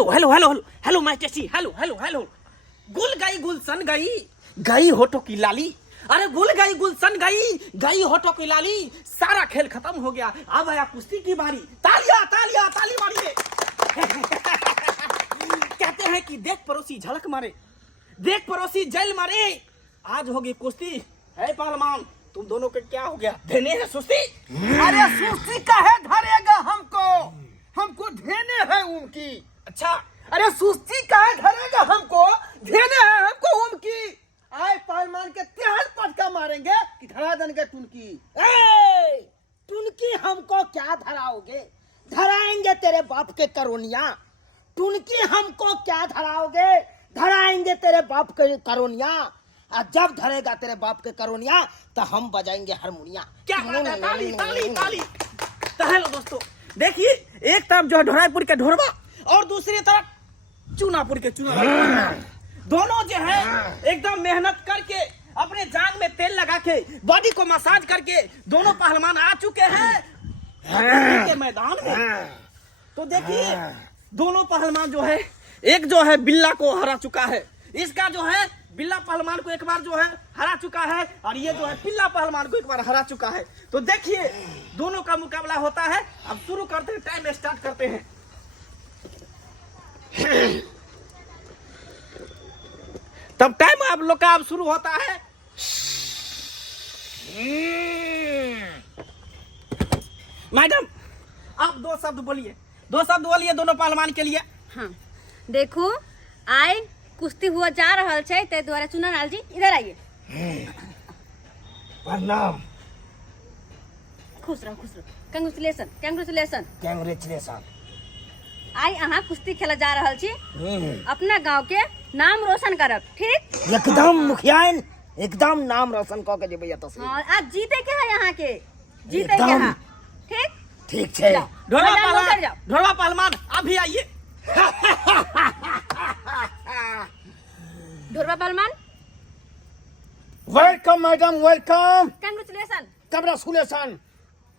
Hello hello hello hello hello my tasty, hello hello hello. गुल गई गुलशन गई, गई होठों की लाली। अरे गुल गई गुलशन गई, गई होठों की लाली। सारा खेल खत्म हो गया, अब आया कुश्ती की बारी। तालियां तालियां ताली मारिए। कहते हैं कि देख पड़ोसी झलक मारे, देख पड़ोसी जैल मारे। आज होगी कुश्ती। है पहलवान, तुम दोनों के क्या हो गया? देने है सुस्ती? अरे सुस्ती का है धरेगा हमको, हमको धेने है उनकी। अच्छा, अरे सुस्ती का है धरेगा हमको, धेने है हमको उनकी। आए पहलवान के त्याल पटका मारेंगे कि धरा देंगे टुनकी। टुनकी हमको क्या धराओगे? धराएंगे तेरे बाप के करोनिया। टुनकी हमको क्या धराओगे? धराएंगे तेरे बाप के करोनिया। और जब धरेगा तेरे बाप के करोनिया तो हम बजाएंगे हारमोनिया। क्या बात है? ताली ताली ताली। तो हेलो दोस्तों, देखिए एक तरफ जो है ढोराईपुर के ढोरवा और दूसरी तरफ चूनापुर के चूना। दोनों जो है एकदम मेहनत करके अपने जांग में तेल लगा के बॉडी को मसाज करके दोनों पहलवान आ चुके हैं के मैदान में। तो देखिए दोनों पहलवान जो है, एक जो है बिल्ला को हरा चुका है, इसका जो है बिल्ला पहलवान को एक बार जो है हरा चुका है, और ये जो है पिल्ला पहलवान को एक बार हरा चुका है। तो देखिए दोनों का मुकाबला होता है। अब शुरू करते हैं, टाइम स्टार्ट करते हैं। तब टाइम आप लोग का अब शुरू होता है। मैडम आप दो शब्द बोलिए, दो शब्द बोलिए दोनों पहलवान के लिए। हाँ देखो, आए कुश्ती हुआ जा रहा है, ते द्वारा चुना लाल जी इधर आइए। प्रणाम। खुश रहो खुश रहो। Congratulation congratulation congratulation. आई अहाँ कुश्ती खेला जा रहा छी, अपना गांव के नाम रोशन करब, ठीक? एकदम मुखियान, एकदम नाम रोशन कऽ के जेबै एतऽ से। हाँ, आज जीते के है यहाँ के, जीते के है, ठीक? ठीक छै। ढोलवा मैदान में उतर पहलवान, जाओ। ढोलवा पहलवान आप भी आइए। ढोरवा पहलवान welcome madam, welcome. Congratulation. Congratulation.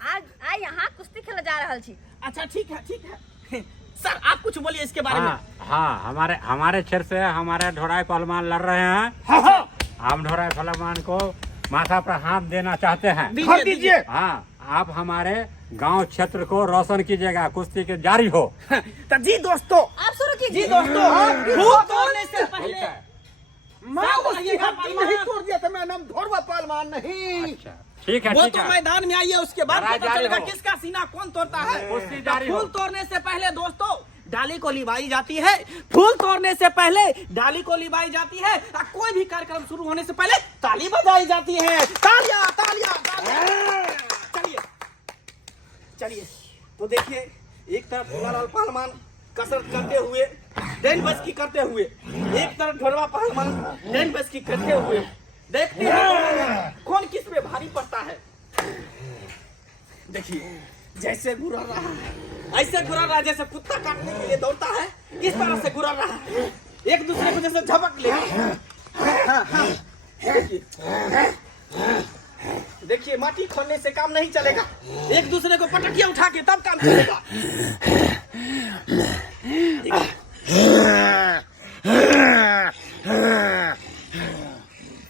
आज आई यहाँ कुश्ती खेला जा रहा छी। अच्छा ठीक है ठीक है। सर आप कुछ बोलिए इसके बारे में। हाँ, हमारे क्षेत्र से हमारे ढोराई पहलवान लड़ रहे हैं। हाँ, हम ढोराई पहलवान को माथा पर हाथ देना चाहते हैं। भर दीजिए। हाँ, आप हमारे गांव क्षेत्र को रोशन कीजिएगा, कुश्ती के जारी हो। तो जी दोस्तों, आप शुरू जी कीजिए। दोस्तों, फूल तोड़ने से पहले मैं उसकी हड्डी नहीं तोड़ दिया था, मैं नाम ढोरवा पहलवान नहीं। अच्छा, ठीक है वो ठीक तो है। मैदान में आइए, उसके बाद लड़ाई पता जारी चलेगा हो। किसका सीना कौन तोड़ता है। कुश्ती तो जारी हो। फूल तोड़ने से पहले दोस्तों डाली को लिबाई जाती है। फूल तोड़ने से पहले डाली को लिबाई जाती है, और कोई भी कार्यक्रम शुरू होने से पहले ताली बजाई जाती है। तालियां तालियां तालियां। चलिए चलिए। तो देखिए एक तरफ भोलालाल पहलवान कसरत करते हुए, डेन बस की करते हुए, एक तरफ ढोलवा पहलवान डेन बस की करते हुए। देखते हैं कौन किस पे भारी पड़ता है। देखिए जैसे गुर्रा रहा है, ऐसे गुर्रा रहा जैसे कुत्ता काटने के लिए दौड़ता है, इस तरह से गुर्रा रहा है। एक दूसरे को जैसे झपक ले। देखिए माटी खोलने से काम नहीं चलेगा, एक दूसरे को पटकिया उठा के तब काम चलेगा।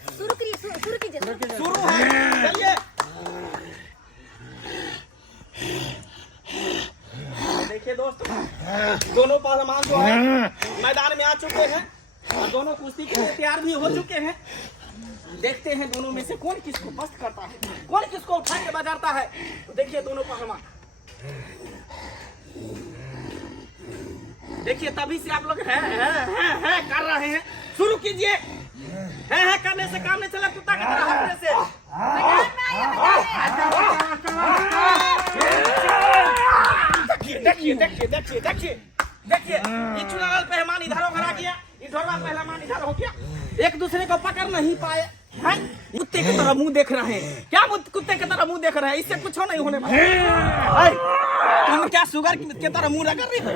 शुरू कीजिए। शुरू है, चलिए। देखिए दोस्तों, दोनों पहलवान जो है मैदान में आ चुके हैं और दोनों कुश्ती के लिए तैयार भी हो चुके हैं। देखते हैं दोनों में से कौन किसको पस्त करता है, कौन किसको उठा के बजाता है। तो देखिए दोनों पहलवान, देखिए तभी से आप लोग है कर रहे हैं। शुरू कीजिए। है करने से काम नहीं चला, कुत्ता की तरह हटने से। देखिए देखिए देखिए देखिए देखिए, ये चुनालाल पहलवान इधर उधर गया, ये ढोलवा पहलवान इधर हो गया, एक दूसरे को पकड़ नहीं पाए हैं। कुत्ते की तरह मुंह देख रहे हैं। क्या कुत्ते की तरह मुंह देख रहे हैं? इससे कुछ नहीं होने वाला। तुम क्या शुगर की तरह मुंह रगड़ रही हो?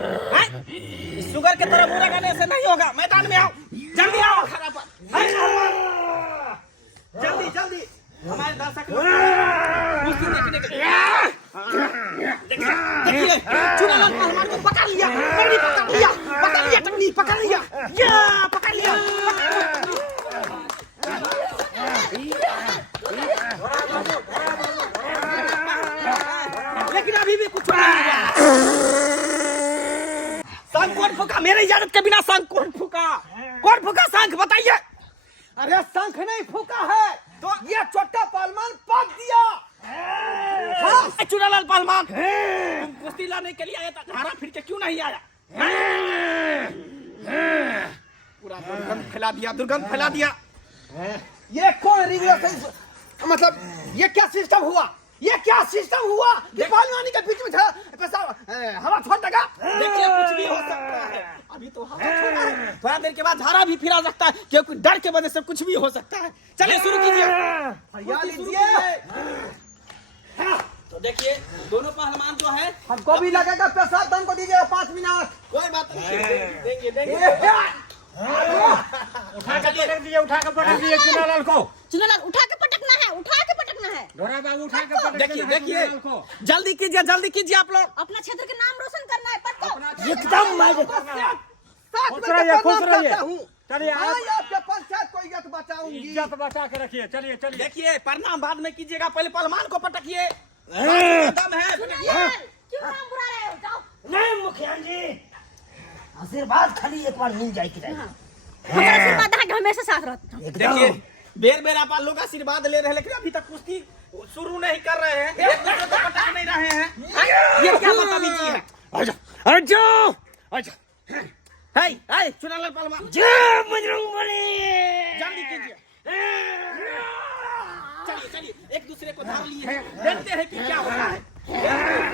शुगर की तरह मुंह रगड़ने से नहीं होगा। मैदान में आओ, जल्दी आओ खड़ा पर, जल्दी जल्दी। हमारे दर्शक कुश्ती देखने के लिए देखिए चुनालाल पहलवान को पकड़ लिया, पकड़ लिया, पकड़ पकड़ लिया, या पकड़ लिया। लेकिन अभी भी कुछ नहीं हुआ। शंख कौन फूका? मेरे इजाजत के बिना शंख कौन फूका? कौन फूका शंख बताइए? अरे शंख नहीं फूका है तो ये छोटा पहलवान पक दिया। हाँ, चुनालाल पहलवान, तुम कुश्ती लड़ने के लिए आया था, धारा फिर के क्यों नहीं आया? पूरा दुर्गंध फैला दिया, दुर्गंध फैला दिया। ये कौन रिग्रेशन, मतलब ये क्या सिस्टम हुआ? ये क्या सिस्टम हुआ? ये पहलवानी के बीच में था पैसा हवा छोड़ देगा। देखिए कुछ भी हो सकता है, अभी तो हवा छोड़ा है, थोड़ा देर के बाद धारा भी फिरा सकता है, क्योंकि डर के वजह से कुछ भी हो सकता है। चलिए शुरू कीजिए। तो देखिए दोनों पहलवान जो है, हमको भी लगेगा पैसा, दम को दीजिए 5 मिनट। कोई बात नहीं, देंगे देंगे। उठा के पटक दिए, उठा के पटक दिए चुनालाल को। चुनालाल उठा के पटकना है, उठा के पटकना है। ढोरा बाबू उठा के पटक देखिए दिए देखिए, चुनालाल को। जल्दी कीजिए आप लोग। अपना क्षेत्र के नाम रोशन करना है, पटको। एकदम मैं खुश रहिए, खुश रहिए। चलिए आप आपके पंचायत को इज्जत बचाऊंगी। इज्जत बचा के रखिए। चलिए चलिए। देखिए प्रणाम बाद में कीजिएगा, पहले पहलवान को पटकिए। दम है, चुनालाल, क्यों नाम बुला रहे हो? जाओ। नहीं मुखिया जी, आशीर्वाद खाली एक बार मिल जाए कि हमारा आशीर्वाद है कि हमेशा साथ रहता है। देखिए बेर बेर आप लोग आशीर्वाद ले रहे हैं, लेकिन अभी तक कुश्ती शुरू नहीं कर रहे हैं, एक दूसरे को पटक नहीं रहे हैं। ये क्या बदतमीजी है? हाय चुनालाल पहलवान, जय बजरंगबली। जल्दी कीजिए। चलिए एक दूसरे को धार लिए हैं, देखते हैं कि क्या होता है।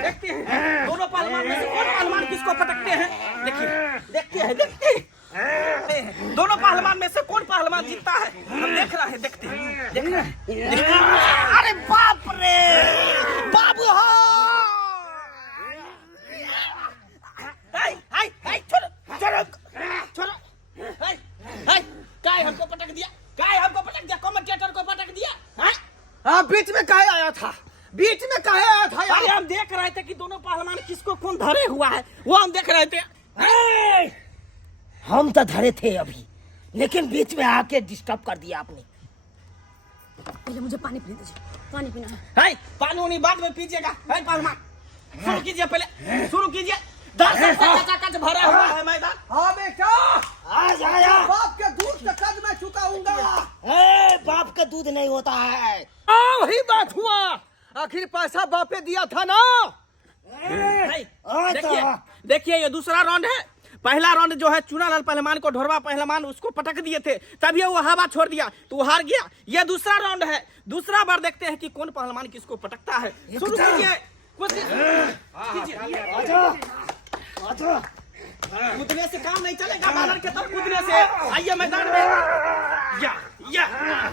देखते हैं दोनों पहलवान में से कौन पहलवान किसको पटकते हैं। देखते हैं दोनों पहलवान में से कौन पहलवान जीतता है, हम देख रहे हैं। देखते हैं। अरे बाप रे, बाबू हो। छोड़ो। काय हमको पटक दिया, कमेंटेटर को पटक दिया। हाँ बीच में काहे आया था? बीच में काहे आया था? अरे हम देख रहे थे कि दोनों पहलवान किसको कौन धरे हुआ है, वो हम देख रहे थे। हम तो धरे थे अभी, लेकिन बीच में आके डिस्टर्ब कर दिया आपने। पहले मुझे पानी पीने दीजिए, पानी पीना है। हाय पानी उनी बाद में पीजिएगा। हाय पहलवान शुरू कीजिए, पहले शुरू कीजिए। दर्शक से कचाकच भरा हुआ है मैदान। हाँ बेटा, आज आया। बाप के दूध का कद मैं चुकाऊंगा। बाप का दूध नहीं होता है। वही बात हुआ, आखिर पैसा बापे दिया था ना। देखिए ये दूसरा राउंड है। पहला राउंड जो है चुनालाल पहलवान को ढोरवा पहलवान उसको पटक दिए थे, तभी वो हवा छोड़ दिया तो वो हार गया। ये दूसरा राउंड है, दूसरा बार देखते हैं कि कौन पहलवान किसको पटकता है। शुरू कीजिए। कूदने से काम नहीं चलेगा, बानर के तरफ कूदने से। आइए मैदान में। या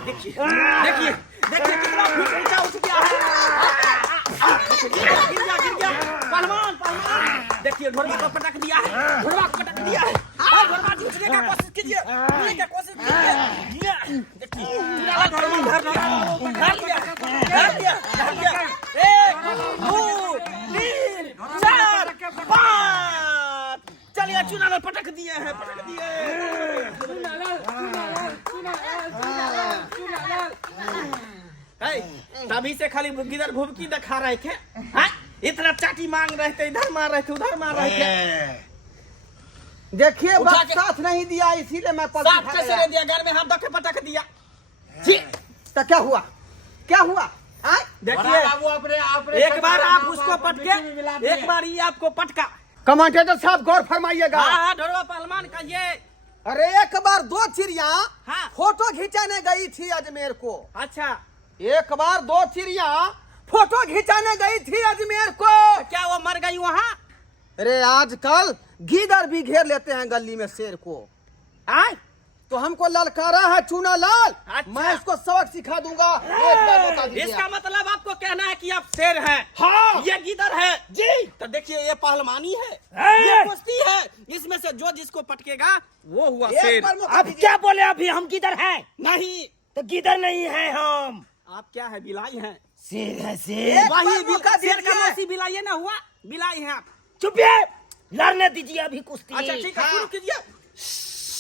देखिए कितना फुट ऊंचा उठ गया है। गिर गया पहलवान। देखिए ढोरवा को पटक दिया है, ढोरवा झूठने का कोशिश कीजिए, देखिए धर लिया। 1 2 3 4 5। चलिए चुनालाल पटक दिए हैं, तभी से खाली गिदर भुबकी दिखा रहे थे। इतना चाटी मांग रहे थे, इधर मार रहे थे, उधर मार रहे थे। देखिए बात साथ नहीं दिया, इसीलिए मैं साथ कैसे नहीं दिया? घर में हाथ धके पटक दिया। तो क्या हुआ? देखिए बाबू आपने एक बार आप उसको पटके, एक बार ये आपको पटका। कमांडेटर साहब गौर फरमाइएगा। हाँ ढोरवा पहलवान का ये। अरे एक बार 2 चिड़िया हाँ। फोटो खिंचाने गई थी अजमेर को। अच्छा एक बार 2 चिड़िया फोटो खिंचाने गई थी अजमेर को। क्या वो मर गई वहाँ? अरे आजकल गीदड़ भी घेर लेते हैं गली में शेर को। आए तो हमको ललकारा है चुनालाल। अच्छा। मैं इसको सबक सिखा दूंगा। एक बार मौका दीजिए। इसका मतलब आपको कहना है कि आप शेर हैं। हाँ। ये गिदड़ है जी। तो देखिए ये पहलवानी है, ये कुश्ती है, इसमें से जो जिसको पटकेगा वो हुआ एक शेर। बार मौका दीजिए। क्या बोले अभी? हम गीदड़ हैं? नहीं तो गीदड़ नहीं है हम। आप क्या है? बिलाई हैं। शेर है शेर। वही मौका शेर का दीजिए। मौसी बिलाई ना हुआ, बिलाई है आप। चुपिए, लड़ने दीजिए अभी कुश्ती। अच्छा ठीक है शुरू कीजिए।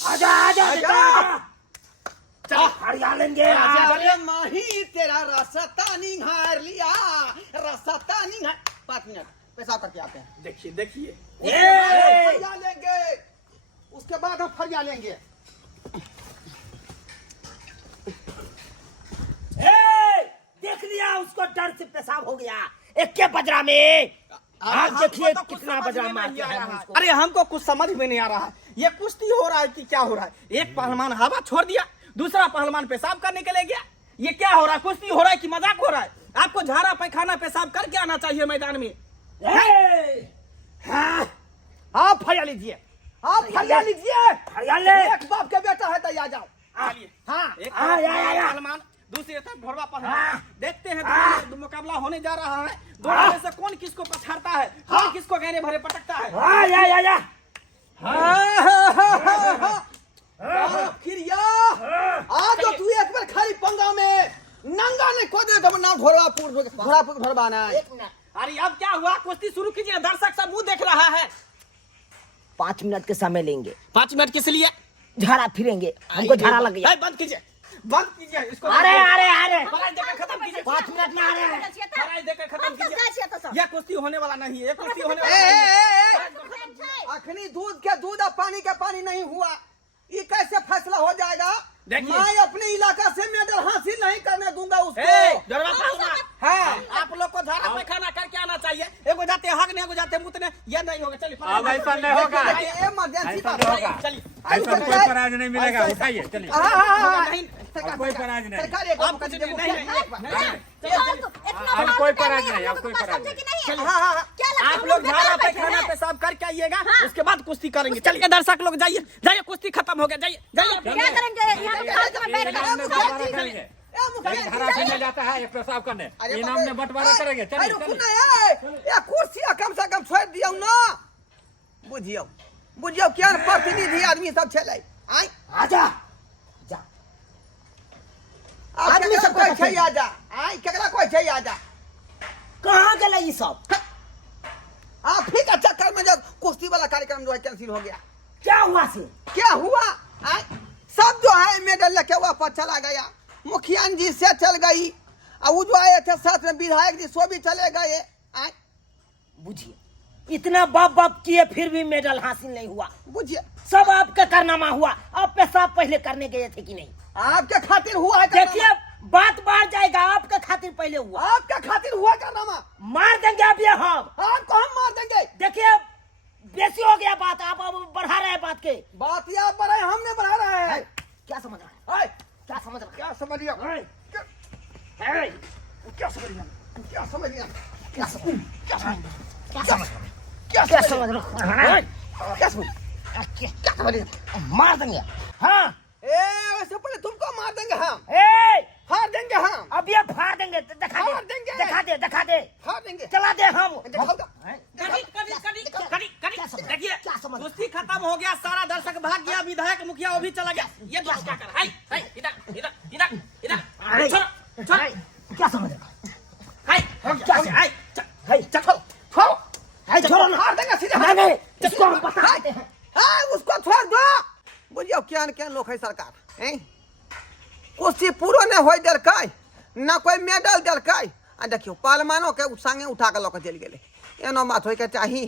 आजा आजा आजा। चल हरिया लेंगे अरे माही तेरा रास्ता निहार लिया, रास्ता निहार। 5 मिनट पेशाब करके आते हैं। देखिए देखिए फरिया लेंगे, उसके बाद हम फरिया लेंगे। देख लिया उसको डर से पेशाब हो गया एक के बजरा में। आप देखिए हमको तो कुछ कितना समझ बजरा में मारते नहीं आ हैं रहा है। उसको। अरे हमको कुछ समझ में नहीं आ रहा है, ये कुश्ती हो रहा है कि क्या हो रहा है? एक पहलवान हवा छोड़ दिया, दूसरा पहलवान पेशाब करने के लिए गया। ये क्या हो रहा है? कुश्ती हो रहा है कि मजाक हो रहा है? आपको झाड़ा पैखाना पेशाब करके आना चाहिए मैदान में। हाँ, आप फरिया लीजिए, आप फरिया लीजिए। फरिया ले। एक बाप के बेटा है तो आ जाओ। चलिए, हाँ एक या। पहलवान दूसरी तरफ ढोलवा पहलवान, देखते हैं दोनों में मुकाबला होने जा रहा है। दोनों में से कौन किसको पछाड़ता है, कौन किसको गहरे भरे पटकता है। हाँ, या। खिरिया आज तो तू एक बार खाली पंगा में नंगा नहीं खो दे तो नाम घोड़ापुर घरवाना है। अरे अब क्या हुआ? कुश्ती शुरू कीजिए, दर्शक सब मुंह देख रहा है। 5 मिनट के समय लेंगे, 5 मिनट किस लिए? झाड़ा फिरेंगे, हमको झाड़ा लग गया। बंद कीजिए, बंद कीजिए इसको। अरे पढ़ाई देकर खत्म कीजिए। 5 मिनट में आ रहे हैं। पढ़ाई देकर खत्म हम सब जाए छियै तो कीजिए। सब। यह कुश्ती होने वाला नहीं है, ये कुश्ती होने ए, वाला ए, नहीं है। ए, अखनी दूध के दूध और पानी के पानी नहीं हुआ, ये कैसे फैसला हो जाएगा? देखिए। मैं अपने इलाका से मेडल हासिल नहीं करने दूंगा उसको। डरवा पहलवान, हाँ आप लोग को झाड़ा पैखाना करके आना चाहिए। एगो जाते हक ने, एगो जाते मुतने, ये नहीं होगा। चलिए अब ऐसा नहीं होगा, इमरजेंसी ऐसा बात नहीं है। होगा। चलिए। ऐसा कोई प्राइज नहीं मिलेगा, उठाइए चलिए। नहीं, सरकार, कोई प्राइज नहीं। सरकार एक आप मौका कुछ दीजिए, नहीं, मुखिया, एक बार। अब कोई पराज नहीं, अब कोई पराज नहीं। आप लोग झाड़ा पैखाना पेशाब करके आइएगा, उसके बाद कुश्ती करेंगे। चलिए दर्शक लोग जाइए, जाइए, कुश्ती खत्म हो गया, जाइए जाइए। क्या करेंगे यहाँ पे फालतू में बैठ इनाम में के? बंटवारा करेंगे। एक धारा पीने जाता है, एक पेशाब करने, इनाम में बंटवारा करेंगे। अरे चलिए रुकू चलिए। ना, ये कुर्सी कम से कम छोड़ दियो ना। बुझियो क्या प्रतिनिधि आदमी सब चले आई आजा जा। आदमी सब कोई छै आजा आई केकरा कोई छै आजा। कहाँ गए ये सब? आप फिर का चक्कर में जब कुश्ती वाला कार्यक्रम जो है कैंसिल हो गया। क्या हुआ से? क्या हुआ? आई सब जो है मेडल लेके वापस चला गया, मुखिया जी से चल गई, और वो जो आए थे साथ में विधायक जी सो भी चले गए। आई बुझिए इतना बाप किए फिर भी मेडल हासिल नहीं हुआ। बुझिए सब आपका कारनामा हुआ। आप पेशाब पहले करने गए थे कि नहीं? आपके खातिर हुआ है देखिए बात बढ़ जाएगा। आपका खातिर पहले हुआ, आपके खातिर हुआ कारनामा। मार देंगे अब ये हम। आपको हम मार देंगे। देखिए बेसी हो गया बात, आप अब बढ़ा रहे हैं बात के। बात या बढ़ाए हमने बढ़ा रहा है। क्या समझ रहा है? आई, क्या समझ रहा क्या समझ लिया? है? क्या समझ लिया? क्या समझ लिया? क्या समझ क्या समझ क्या समझ क्या क्या समझ समझ रहा है? क्या समझ क्या समझ लिया? मार देंगे। हाँ वैसे पहले तुमको मार देंगे हम, ए हार देंगे हम, अब ये फाड़ देंगे। दिखा फाड़ देंगे। दिखा दे हार देंगे। चला दे हम। दिखाओ तो। देखिए क्या समझ? कुश्ती खत्म हो गया, सारा दर्शक भाग गया, विधायक मुखिया वो भी चला गया। ये दोस्त क्या कर रहा है? हाय, इधर इधर इधर इधर छोड़ छोड़। क्या समझ रहा है? हाय, क्या से? हाय, है चलो छोड़ो। है छोड़ो ना। हार देंगे सीधे। नहीं इसको हम बता देते हैं। हाँ उसको छोड़ दो। बुझियो क्या न क्या लोग है सरकार हैं? कुश्ती पूरा न हो देलकै, न कोई मेडल देलकै। आ देखियो पहलवानों के संगे उठा के लोग चल गेले। एनो बात होय के चाही।